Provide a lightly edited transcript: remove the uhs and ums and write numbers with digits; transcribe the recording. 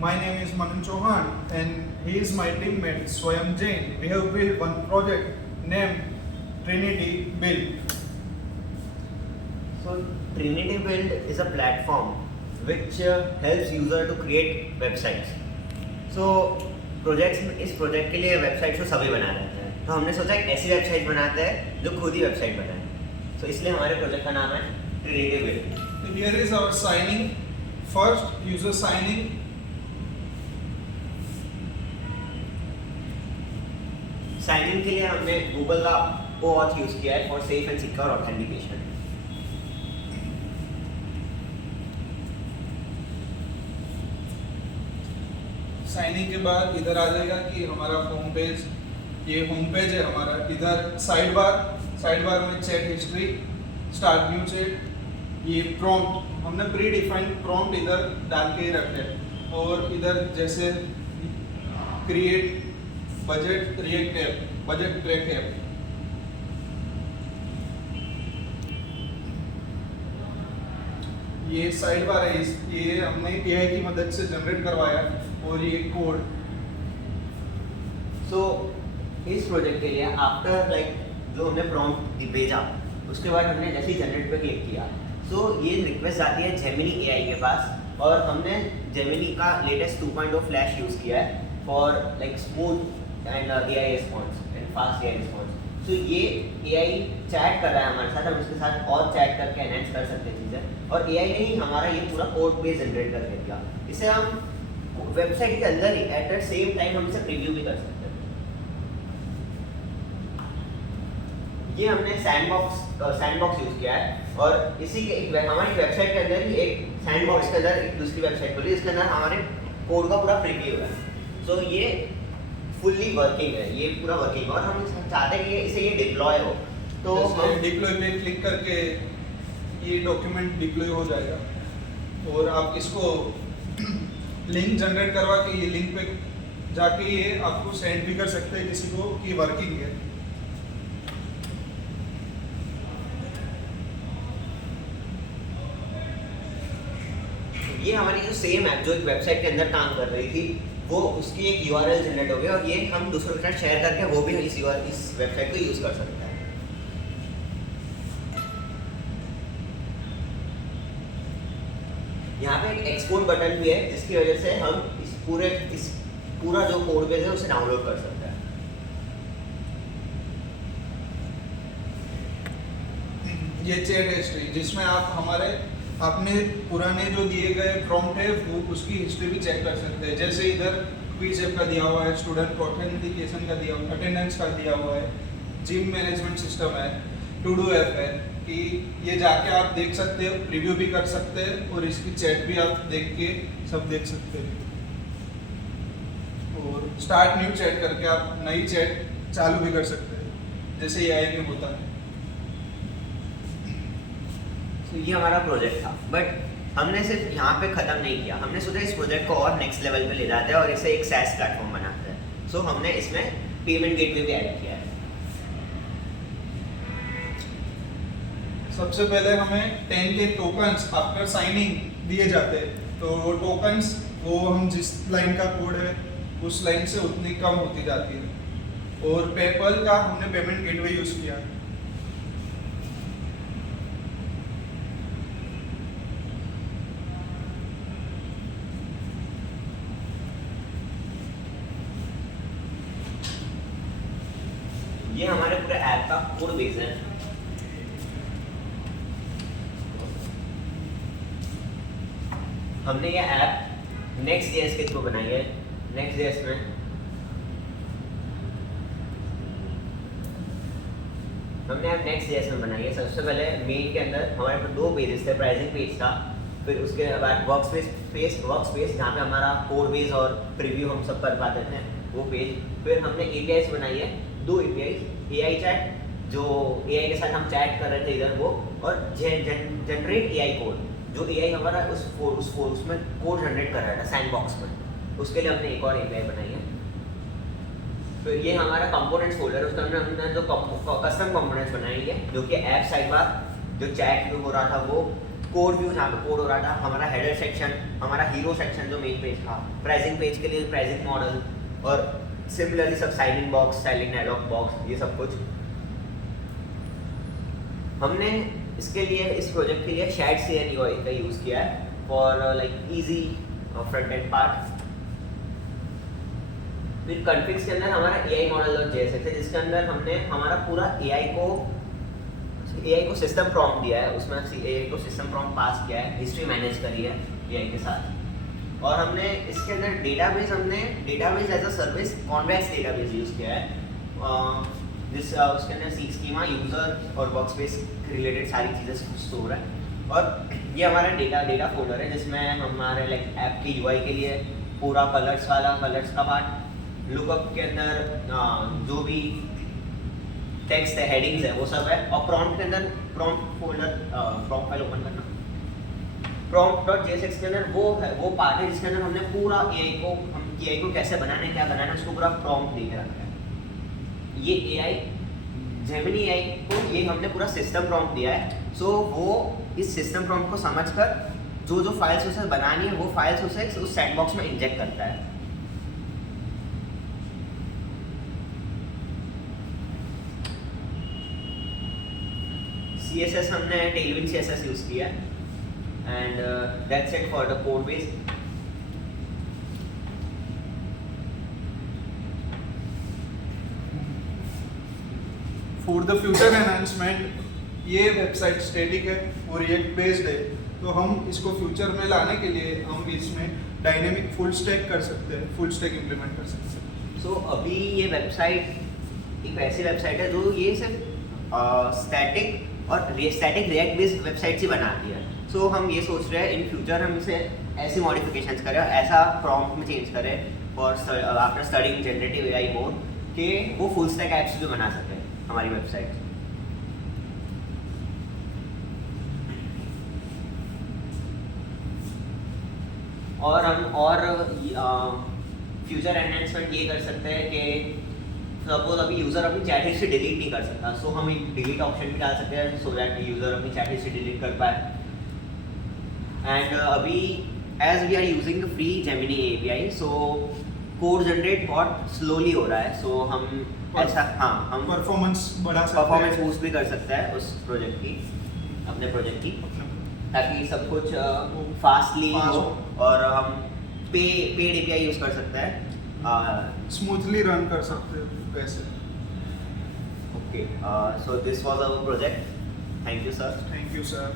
My name is Manan Chauhan and he is my teammate Swayam Jain. We have built one project named Trinity Build. So Trinity Build is a platform which helps user to create websites. So इस project के लिए website को सभी बना रहे हैं, तो हमने सोचा एक ऐसी वेबसाइट बनाते हैं जो खुद ही वेबसाइट बनाए। तो इसलिए हमारे प्रोजेक्ट का नाम है Trinity Build. Here is our signing. First, user signing. Signing के लिए हमने गूगल का OAuth यूज किया है for safe and secure authentication. Signing के बाद इधर आ जाएगा कि हमारा होम पेज, ये होम पेज है हमारा। इधर साइड बार में chat history, start new chat, ये प्रॉम्प्ट हमने प्री डिफाइंड प्रॉम्प्ट इधर डाल के रखे हैं। और इधर जैसे create budget react app, budget track app. ये साइड बार है, ये हमने AI की मदद से जनरेट करवाया। और ये कोड। सो इस प्रोजेक्ट के लिए आफ्टर जो हमने प्रॉम्प्ट भेजा उसके बाद हमने जैसे ही जनरेट पे क्लिक किया, सो ये रिक्वेस्ट आती है जेमिनी AI के पास। और हमने जेमिनी का लेटेस्ट 2.0 फ्लैश यूज़ किया है for smooth and AI response and fast AI response. तो ये AI चैट कर रहा है हमारे साथ, हम उसके साथ और चैट करके एनहेंस कर सकते हैं चीज़ें। और AI ने ही हमारा ये पूरा कोड बेस जनरेट करके दिया। इसे हम वेबसाइट के अंदर ही एट द सेम टाइम हम इसे प्रीव्यू भी कर सकते हैं। ये हमने सैंडबॉक्स यूज किया है और इसी के हमारी वेबसाइट के अंदर ही एक सैंडबॉक्स के अंदर एक दूसरी वेबसाइट खोली, इसके अंदर हमारे कोड का पूरा प्रीव्यू है। सो ये फुल्ली वर्किंग है, ये पूरा वर्किंग है। और हम चाहते हैं कि इसे ये डिप्लॉय हो, तो हम डिप्लॉय पे क्लिक करके ये डॉक्यूमेंट डिप्लॉय हो जाएगा। और आप इसको लिंक जनरेट करवा के ये लिंक पे जाके ये आपको सेंड भी कर सकते हैं किसी को कि वर्किंग है। ये हमारी जो सेम ऐप जो एक वेबसाइट के अंदर काम कर रही थी, वो उसकी एक URL जनरेट हो गई और ये हम दूसरों के साथ शेयर करके वो भी इस वेबसाइट को यूज़ कर सकते हैं। यहाँ पे एक एक्सपोर्ट बटन भी है जिसकी वजह से हम इस पूरा जो कोड बेस है उसे डाउनलोड कर सकते हैं। ये चैट हिस्ट्री जिसमें आप आपने पुराने जो दिए गए प्रॉम्प्ट है वो उसकी हिस्ट्री भी चेक कर सकते हैं। जैसे इधर क्विज ऐप का दिया हुआ है, स्टूडेंट ऑथेंटिकेशन का दिया हुआ, अटेंडेंस का दिया हुआ है, जिम मैनेजमेंट सिस्टम है, टू डू ऐप है कि ये जाके आप देख सकते हो, रिव्यू भी कर सकते हैं और इसकी चैट भी आप देख के सब देख सकते हैं। और स्टार्ट न्यू चैट करके आप नई चैट चालू भी कर सकते हैं जैसे AI में होता है। तो ये हमारा प्रोजेक्ट था, बट हमने सिर्फ यहाँ पे ख़त्म नहीं किया। हमने सोचा इस प्रोजेक्ट को और नेक्स्ट लेवल पे ले जाते हैं और इसे एक SaaS प्लेटफॉर्म बनाते हैं। सो हमने इसमें पेमेंट गेटवे भी ऐड किया है। सबसे पहले हमें 10 के टोकन्स आफ्टर साइनिंग दिए जाते हैं। तो वो टोकन्स वो हम जिस लाइन का कोड है उस लाइन से उतनी कम होती जाती है। और पेपल का हमने पेमेंट गेटवे यूज़ किया है। ये हमारे पूरे ऐप का कोड बेस है। हमने ये ऐप Next.js के थ्रू बनाई है। Next.js में हमने ऐप Next.js में बनाई है। सबसे पहले मेन के अंदर हमारे पास 2 पेजेस थे, प्राइसिंग पेज था, फिर उसके बाद वर्कस्पेस जहाँ पे हमारा कोड बेस और प्रीव्यू हम सब कर पाते थे वो पेज। फिर हमने APIs बनाई है, 2 APIs, AI चैट जो AI के साथ हम चैट कर रहे थे इधर वो, और जनरेट AI कोड जो AI हमारा उसमें कोड जनरेट कर रहा था सैंडबॉक्स में, उसके लिए हमने एक और API बनाई है। फिर ये हमारा कंपोनेंट्स फोल्डर, उसके अंदर हमने जो कस्टम कंपोनेंट्स बनाई है जो कि ऐप साइड बार जो चैट हो रहा था वो, कोड व्यू जहाँ पे कोड हो रहा था, हमारा हेडर सेक्शन, हमारा हीरो सेक्शन जो मेन पेज था, प्राइसिंग पेज के लिए प्राइसिंग मॉडल, और सिमिलरली सब sign in box, sign in dialog box, ये सब कुछ हमने इसके लिए, इस प्रोजेक्ट के लिए शेड शेयर यूआई का यूज़ किया है for like easy front end part. फिर कॉन्फिग्स के अंदर हमारा एआई मॉडल और जेएसएक्स है, जिसके अंदर हमने हमारा पूरा एआई को सिस्टम प्रॉम्प्ट दिया है, उसमें एआई को सिस्टम प्रॉम्प्ट पास किया है, हिस्ट्री मैनेज करी है एआई के साथ। और हमने इसके अंदर database as a service convex database use किया है, उसके अंदर सी स्कीमा, यूज़र और वर्कस्पेस रिलेटेड सारी चीज़ें स्टोर है। और ये हमारा डेटा फोल्डर है, जिसमें हमारे लाइक ऐप के यूआई के लिए पूरा कलर्स का पार्ट, लुकअप के अंदर जो भी टेक्स्ट है, हेडिंग्स है, वो सब है। और प्रॉम्प्ट के अंदर prompt folder, prompt file open करना, prompt.jsx के अंदर वो पार्ट है जिसके अंदर हमने पूरा एआई को कैसे बनाना है, क्या बनाना है, उसको पूरा प्रॉम्प्ट दे के रखा है। ये एआई जेमिनी एआई को ये हमने पूरा सिस्टम प्रॉम्प्ट दिया है, सो वो इस सिस्टम प्रॉम्प्ट को समझकर जो फाइल्स उसे बनानी है वो फाइल्स उसे उस सेट बॉक्स में इंजेक्ट करता है। CSS हमने टेलविंड CSS यूज किया है, and that's it for the code base. For the future enhancement ये वेबसाइट स्टैटिक है और रिएक्ट बेस्ड है, तो हम इसको फ्यूचर में लाने के लिए हम इसमें डायनेमिक फुल स्टैक कर सकते हैं, फुल स्टैक इम्प्लीमेंट कर सकते हैं। सो अभी ये वेबसाइट एक ऐसी वेबसाइट है जो ये सिर्फ स्टैटिक और स्टैटिक रिएक्ट बेस्ड वेबसाइट्स ही बनाती है। सो हम ये सोच रहे हैं इन फ्यूचर हम इसे ऐसी मॉडिफिकेशंस करें, ऐसा प्रॉम्प्ट में चेंज करें for after studying generative AI more, कि वो फुल स्टैक ऐप्स भी बना सकें हमारी वेबसाइट। और हम फ्यूचर एनहांसमेंट ये कर सकते हैं कि सपोज अभी यूज़र अपनी चैट हिस्ट्री डिलीट नहीं कर सकता, सो हम एक डिलीट ऑप्शन भी डाल सकते हैं सो दैट यूज़र अपनी चैट हिस्ट्री डिलीट कर पाए। एंड अभी as we are using the free Gemini API, so code generate बहुत स्लोली हो रहा है, सो हम ऐसा हम परफॉर्मेंस बढ़ा सकते हैं, परफॉर्मेंस बूस्ट भी कर सकते हैं उस प्रोजेक्ट की, अपने प्रोजेक्ट की, ताकि सब कुछ फास्टली हो और हम पेड एपीआई यूज़ कर सकते हैं, स्मूथली रन कर सकते हैं वैसे। Okay, so this was our project. Thank you sir. Thank you sir.